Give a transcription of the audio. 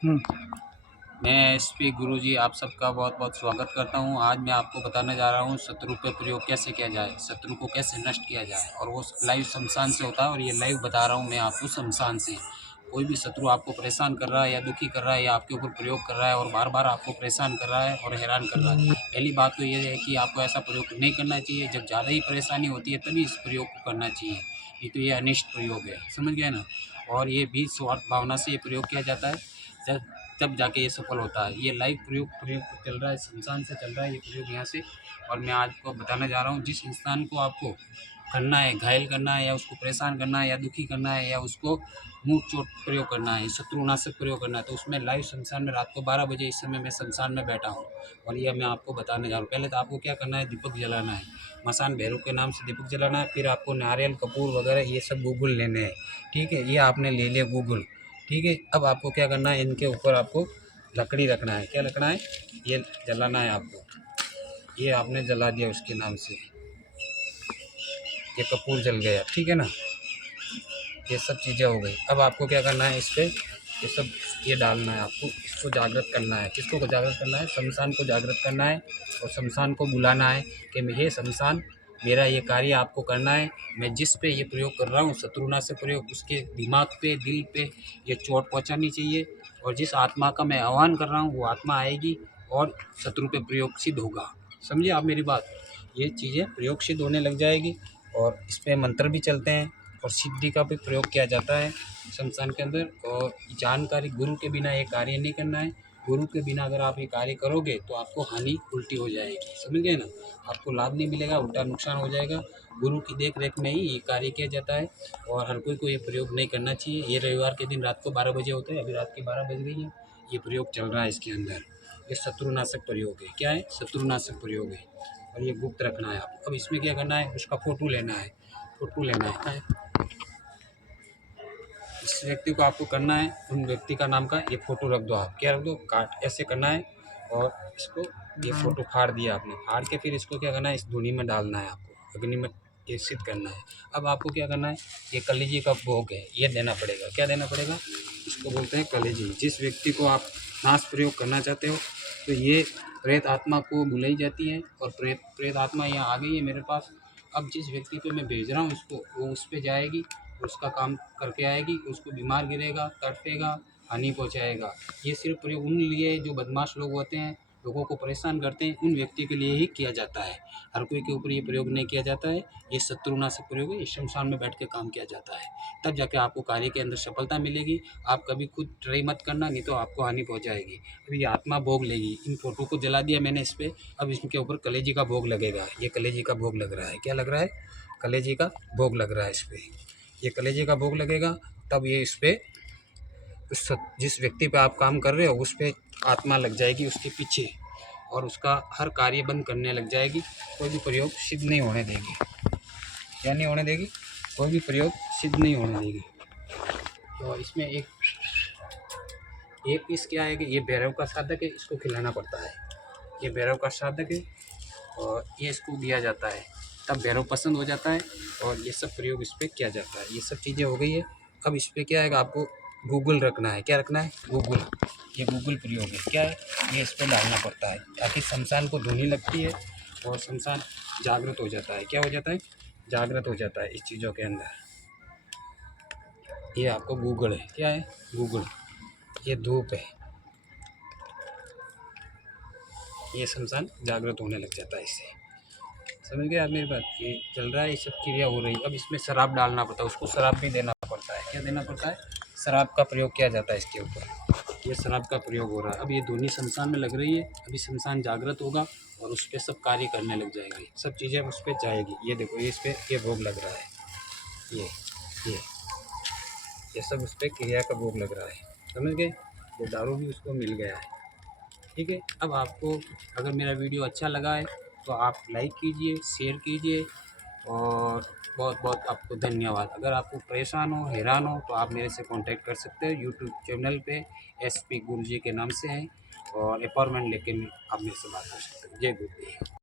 हम्म। मैं एसपी गुरुजी आप सबका बहुत बहुत स्वागत करता हूं। आज मैं आपको बताने जा रहा हूं शत्रु पे प्रयोग कैसे किया जाए, शत्रु को कैसे नष्ट किया जाए। और वो लाइव शमशान से होता है और ये लाइव बता रहा हूं मैं आपको शमशान से। कोई भी शत्रु आपको परेशान कर रहा है या दुखी कर रहा है या आपके ऊपर प्रयोग कर रहा है और बार बार आपको परेशान कर रहा है और हैरान कर रहा है, पहली बात तो ये है कि आपको ऐसा प्रयोग नहीं करना चाहिए। जब ज़्यादा ही परेशानी होती है तभी इस प्रयोग को करना चाहिए, नहीं तो ये अनिष्ट प्रयोग है, समझ गए ना। और ये भी स्वार्थ भावना से ये प्रयोग किया जाता है, जब तब जाके ये सफल होता है। ये लाइव प्रयोग प्रयोग चल रहा है, शमशान से चल रहा है ये प्रयोग यहाँ से। और मैं आज को बताने जा रहा हूँ, जिस इंसान को आपको करना है, घायल करना है या उसको परेशान करना है या दुखी करना है या उसको मुंह चोट प्रयोग करना है, शत्रुनाशक प्रयोग करना है, तो उसमें लाइव शमशान में रात को 12 बजे इस समय मैं शमशान में बैठा हूँ और ये मैं आपको बताने जा रहा हूँ। पहले तो आपको क्या करना है, दीपक जलाना है, मसान भैरव के नाम से दीपक जलाना है। फिर आपको नारियल कपूर वगैरह ये सब गूगल लेने हैं, ठीक है। ये आपने ले लिया गूगल, ठीक है। अब आपको क्या करना है, इनके ऊपर आपको लकड़ी रखना है। क्या रखना है, ये जलाना है आपको। ये आपने जला दिया उसके नाम से, ये कपूर जल गया, ठीक है ना। ये सब चीज़ें हो गई। अब आपको क्या करना है, इस पर ये सब ये डालना है आपको। इसको जागृत करना है। किसको जागृत करना है, शमशान को जागृत करना है। और शमशान को बुलाना है कि मैं, हे शमशान, मेरा ये कार्य आपको करना है। मैं जिस पे ये प्रयोग कर रहा हूँ शत्रुनाशक प्रयोग, उसके दिमाग पे, दिल पे ये चोट पहुँचानी चाहिए। और जिस आत्मा का मैं आह्वान कर रहा हूँ वो आत्मा आएगी और शत्रु पे प्रयोग सिद्ध होगा। समझिए आप मेरी बात, ये चीज़ें प्रयोग सिद्ध होने लग जाएगी। और इस पर मंत्र भी चलते हैं और सिद्धि का भी प्रयोग किया जाता है शमशान के अंदर। और जानकारी, गुरु के बिना ये कार्य नहीं करना है। गुरु के बिना अगर आप ये कार्य करोगे तो आपको हानि उल्टी हो जाएगी, समझ गए ना। आपको लाभ नहीं मिलेगा, उल्टा नुकसान हो जाएगा। गुरु की देख रेख में ही ये कार्य किया जाता है और हर कोई को ये प्रयोग नहीं करना चाहिए। ये रविवार के दिन रात को 12 बजे होता है, अभी रात की 12 बज गई है। ये प्रयोग चल रहा है इसके अंदर। ये शत्रुनाशक प्रयोग है। क्या है, शत्रुनाशक प्रयोग है। और ये गुप्त रखना है आपको। अब इसमें क्या करना है, उसका फोटो लेना है, फोटो लेना है। जिस व्यक्ति को आपको करना है उन व्यक्ति का नाम का ये फोटो रख दो। आप क्या रख दो, काट ऐसे करना है। और इसको, ये फोटो फाड़ दिया आपने, फाड़ के फिर इसको क्या करना है, इस धुनी में डालना है आपको, अग्नि में ये सिद्ध करना है। अब आपको क्या करना है, ये कलेजी का भोग है, ये देना पड़ेगा। क्या देना पड़ेगा, इसको बोलते हैं कलेजी। जिस व्यक्ति को आप नाश प्रयोग करना चाहते हो तो ये प्रेत आत्मा को बुलाई जाती है और प्रेत आत्मा यहाँ आ गई है मेरे पास। अब जिस व्यक्ति पे मैं भेज रहा हूँ उसको, वो उस पे जाएगी, उसका काम करके आएगी, उसको बीमार गिरेगा, तड़पेगा, हानि पहुंचाएगा। ये सिर्फ प्रयोग उन लिए जो बदमाश लोग होते हैं, लोगों को परेशान करते हैं, उन व्यक्ति के लिए ही किया जाता है। हर कोई के ऊपर ये प्रयोग नहीं किया जाता है। ये शत्रुनाशक प्रयोग है, ये शमशान में बैठ के काम किया जाता है। तब जाके आपको कार्य के अंदर सफलता मिलेगी। आप कभी खुद ट्राई मत करना, नहीं तो आपको हानि पहुंचाएगी। अभी ये आत्मा भोग लेगी। इन फोटो को जला दिया मैंने इस पर। अब इसके ऊपर कलेजी का भोग लगेगा। ये कलेजी का भोग लग रहा है। क्या लग रहा है, कलेजी का भोग लग रहा है इस पर। ये कलेजे का भोग लगेगा, तब ये इस पे, उस जिस व्यक्ति पे आप काम कर रहे हो उस पे आत्मा लग जाएगी उसके पीछे और उसका हर कार्य बंद करने लग जाएगी। कोई भी प्रयोग सिद्ध नहीं होने देगी। क्या नहीं होने देगी, कोई भी प्रयोग सिद्ध नहीं होने देगी। तो इसमें एक पीस क्या है कि ये भैरव का साधक है, इसको खिलाना पड़ता है। ये भैरव का साधक है और ये इसको दिया जाता है, तब भैरव पसंद हो जाता है और ये सब प्रयोग इस पर किया जाता है। ये सब चीज़ें हो गई है। अब इस पर क्या है, आपको गूगल रखना है। क्या रखना है, गूगल। ये गूगल प्रयोग है। क्या है, ये इस पर डालना पड़ता है ताकि शमशान को धुनी लगती है और शमशान जागृत हो जाता है। क्या हो जाता है, जागृत हो जाता है इस चीज़ों के अंदर। ये आपको गूगल है। क्या है, गूगल। ये धूप है, ये शमशान जागृत होने लग जाता है इससे। समझ गए आप मेरी बात, ये चल रहा है, ये सब क्रिया हो रही है। अब इसमें शराब डालना पड़ता है, उसको शराब भी देना पड़ता है। क्या देना पड़ता है, शराब का प्रयोग किया जाता है इसके ऊपर। ये शराब का प्रयोग हो रहा है। अब ये धुनी शमशान में लग रही है, अभी शमशान जागृत होगा और उस पर सब कार्य करने लग जाएंगे, सब चीज़ें उस पर जाएगी। ये देखो, ये इस पर ये भोग लग रहा है, ये ये ये सब उस पर क्रिया का भोग लग रहा है। समझ गए, वो दारू भी उसको मिल गया है, ठीक है। अब आपको अगर मेरा वीडियो अच्छा लगा है तो आप लाइक कीजिए, शेयर कीजिए और बहुत बहुत आपको धन्यवाद। अगर आपको परेशान हो, हैरान हो तो आप मेरे से कांटेक्ट कर सकते हो। यूट्यूब चैनल पे एसपी गुरुजी के नाम से हैं और अपॉइंटमेंट लेके आप मेरे से बात कर सकते हो। जय गुरुदेव।